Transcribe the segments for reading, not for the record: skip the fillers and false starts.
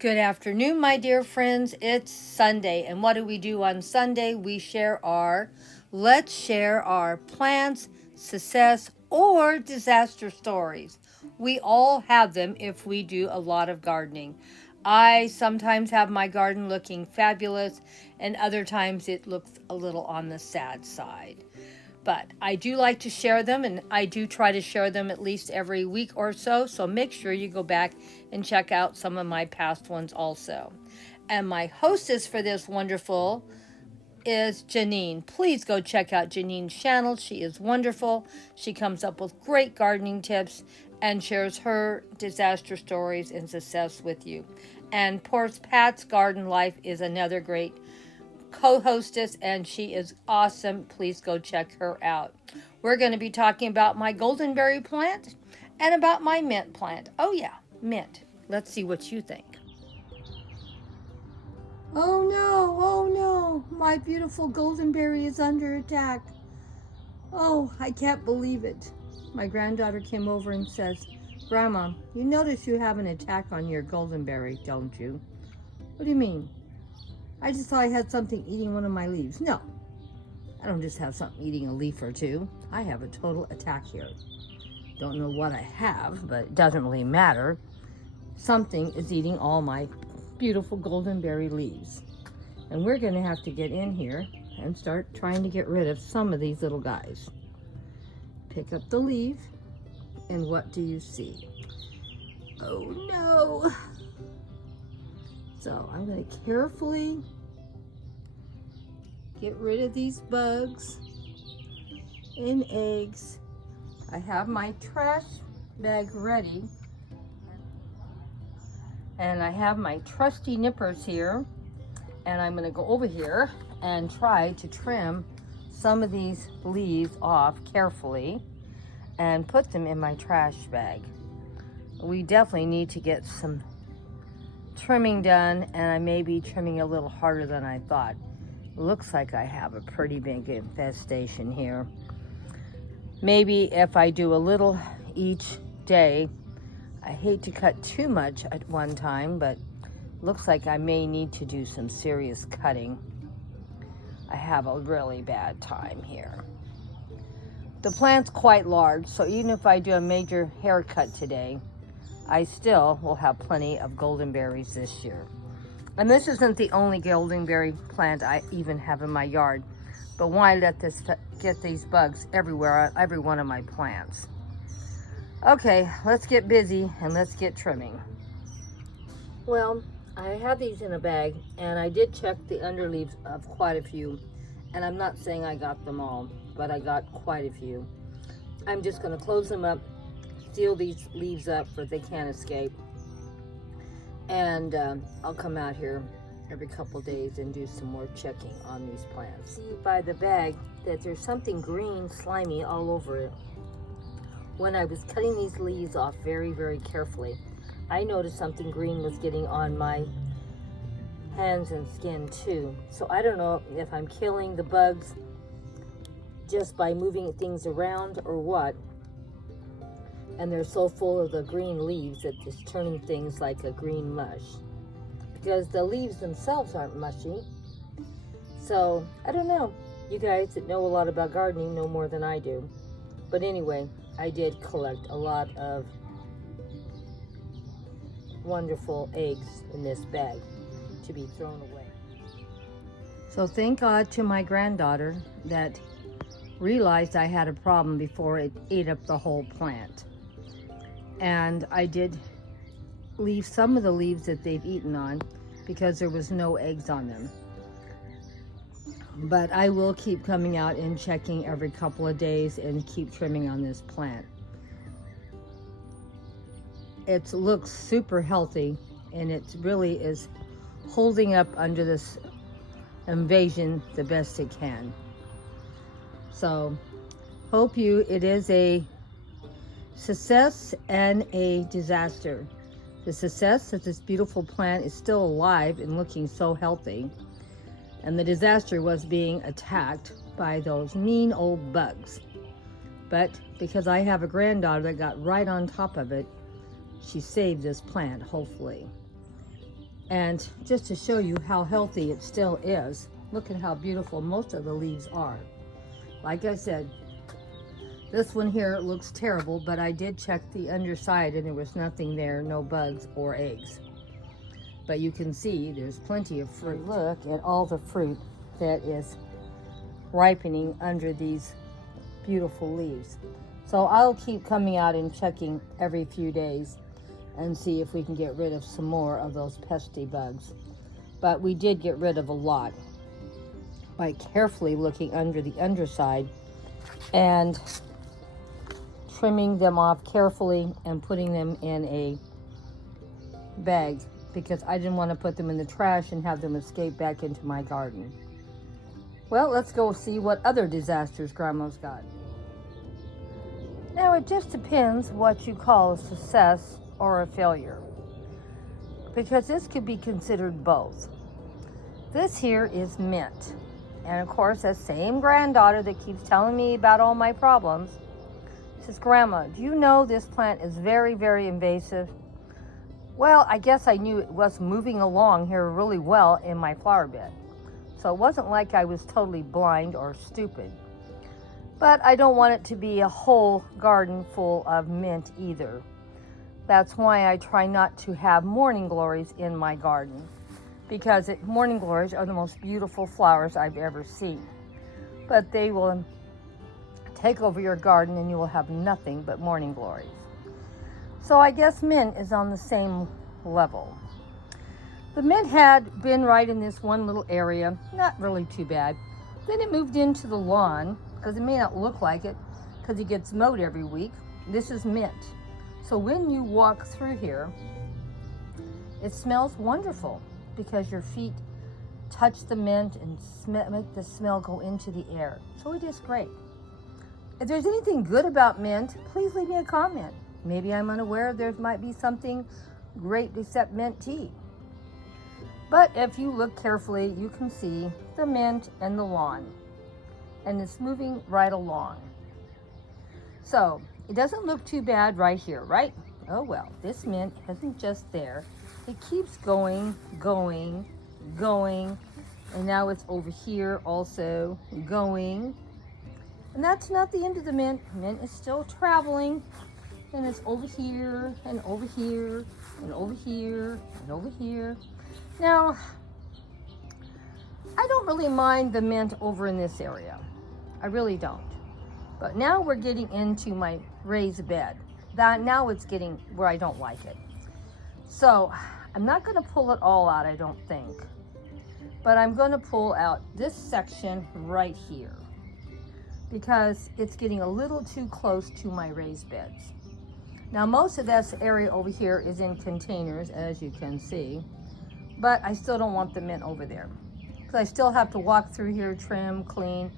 Good afternoon, my dear friends. It's Sunday, and what do we do on Sunday? Let's share our plants, success, or disaster stories. We all have them if we do a lot of gardening. I sometimes have my garden looking fabulous, and other times it looks a little on the sad side. But I do like to share them, and I do try to share them at least every week or so. So make sure you go back and check out some of my past ones also. And my hostess for this wonderful is Janine. Please go check out Janine's channel. She is wonderful. She comes up with great gardening tips and shares her disaster stories and success with you. And poor Pat's Garden Life is another great co-hostess, and she is awesome. Please go check her out. We're going to be talking about my goldenberry plant and about my mint plant. Oh yeah, mint. Let's see what you think. Oh no, my beautiful goldenberry is under attack. Oh, I can't believe it. My granddaughter came over and says, "Grandma, you notice you have an attack on your goldenberry, don't you?" "What do you mean?" "I just thought I had something eating one of my leaves." "No, I don't just have something eating a leaf or two. I have a total attack here. Don't know what I have, but it doesn't really matter. Something is eating all my beautiful goldenberry leaves. And we're going to have to get in here and start trying to get rid of some of these little guys." Pick up the leaf, and what do you see? Oh no! So I'm going to carefully get rid of these bugs and eggs. I have my trash bag ready, and I have my trusty nippers here, and I'm going to go over here and try to trim some of these leaves off carefully and put them in my trash bag. We definitely need to get some trimming done, and I may be trimming a little harder than I thought. Looks like I have a pretty big infestation here. Maybe if I do a little each day. I hate to cut too much at one time, but looks like I may need to do some serious cutting. I have a really bad time here. The plant's quite large, so even if I do a major haircut today, I still will have plenty of goldenberries this year. And this isn't the only goldenberry plant I even have in my yard, but why let this get these bugs everywhere on every one of my plants? Okay, let's get busy and let's get trimming. Well, I have these in a bag, and I did check the underleaves of quite a few, and I'm not saying I got them all, but I got quite a few. I'm just going to close them up, seal these leaves up so they can't escape, and I'll come out here every couple days and do some more checking on these plants. See by the bag that there's something green slimy all over it. When I was cutting these leaves off very, very carefully, I noticed something green was getting on my hands and skin too. So I don't know if I'm killing the bugs just by moving things around or what. And they're so full of the green leaves that it's turning things like a green mush. Because the leaves themselves aren't mushy. So I don't know. You guys that know a lot about gardening know more than I do. But anyway, I did collect a lot of wonderful eggs in this bag to be thrown away. So thank God to my granddaughter that realized I had a problem before it ate up the whole plant. And I did leave some of the leaves that they've eaten on because there was no eggs on them. But I will keep coming out and checking every couple of days and keep trimming on this plant. It looks super healthy, and it really is holding up under this invasion the best it can. So hope it is a success and a disaster. The success that this beautiful plant is still alive and looking so healthy. And the disaster was being attacked by those mean old bugs. But because I have a granddaughter that got right on top of it, she saved this plant, hopefully. And just to show you how healthy it still is, look at how beautiful most of the leaves are. Like I said, this one here looks terrible, but I did check the underside and there was nothing there, no bugs or eggs. But you can see there's plenty of fruit. Look at all the fruit that is ripening under these beautiful leaves. So I'll keep coming out and checking every few days and see if we can get rid of some more of those pesky bugs. But we did get rid of a lot by carefully looking under the underside and trimming them off carefully and putting them in a bag because I didn't want to put them in the trash and have them escape back into my garden. Well, let's go see what other disasters Grandma's got. Now, it just depends what you call a success or a failure, because this could be considered both. This here is mint. And of course, that same granddaughter that keeps telling me about all my problems says, Grandma, do you know this plant is very, very invasive? Well, I guess I knew it was moving along here really well in my flower bed. So it wasn't like I was totally blind or stupid. But I don't want it to be a whole garden full of mint either. That's why I try not to have morning glories in my garden, because morning glories are the most beautiful flowers I've ever seen. But they will take over your garden and you will have nothing but morning glories. So I guess mint is on the same level. The mint had been right in this one little area, not really too bad. Then it moved into the lawn, because it may not look like it, because it gets mowed every week. This is mint. So when you walk through here, it smells wonderful because your feet touch the mint and make the smell go into the air. So it is great. If there's anything good about mint, please leave me a comment. Maybe I'm unaware there might be something great except mint tea. But if you look carefully, you can see the mint and the lawn. And it's moving right along. So it doesn't look too bad right here, right? Oh well, this mint isn't just there. It keeps going, going, going. And now it's over here also going. And that's not the end of the mint. Mint is still traveling. And it's over here, and over here, and over here, and over here. Now, I don't really mind the mint over in this area. I really don't. But now we're getting into my raised bed. Now it's getting where I don't like it. So I'm not going to pull it all out, I don't think. But I'm going to pull out this section right here, because it's getting a little too close to my raised beds. Now most of this area over here is in containers, as you can see, but I still don't want the mint over there, because I still have to walk through here, trim, clean,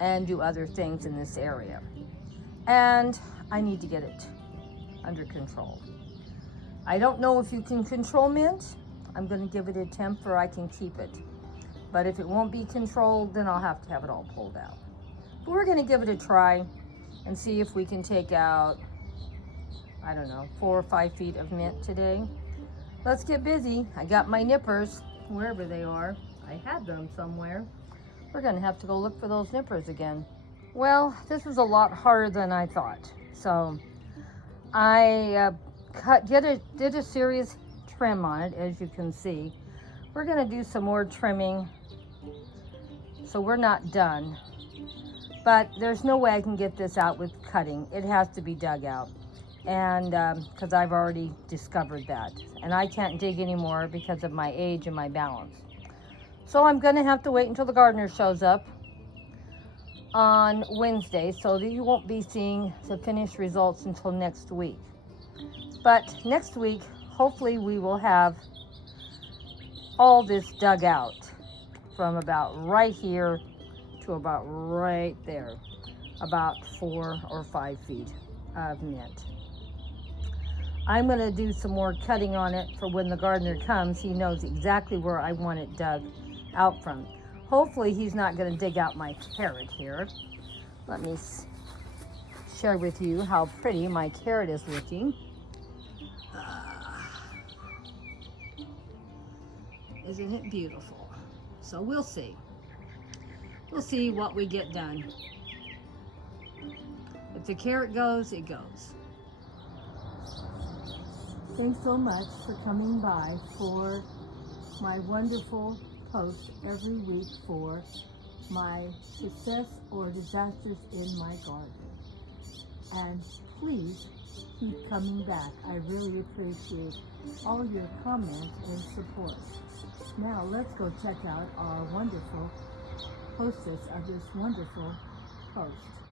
and do other things in this area. And I need to get it under control. I don't know if you can control mint. I'm going to give it an attempt or I can keep it. But if it won't be controlled, then I'll have to have it all pulled out. But we're going to give it a try and see if we can take out, I don't know, 4 or 5 feet of mint today. Let's get busy. I got my nippers, wherever they are. I had them somewhere. We're going to have to go look for those nippers again. Well, this was a lot harder than I thought. So I did a serious trim on it, as you can see. We're going to do some more trimming, so we're not done. But there's no way I can get this out with cutting. It has to be dug out, and because I've already discovered that. And I can't dig anymore because of my age and my balance. So I'm going to have to wait until the gardener shows up on Wednesday, so that you won't be seeing the finished results until next week. But next week, hopefully we will have all this dug out from about right here to about right there, about 4 or 5 feet of mint. I'm going to do some more cutting on it for when the gardener comes. He knows exactly where I want it dug out from. Hopefully he's not going to dig out my carrot here. Let me share with you how pretty my carrot is looking. Isn't it beautiful? So we'll see. We'll see what we get done. If the carrot goes, it goes. Thanks so much for coming by for my wonderful post every week for my success or disasters in my garden. And please keep coming back. I really appreciate all your comments and support. Now let's go check out our wonderful hostess of this wonderful post.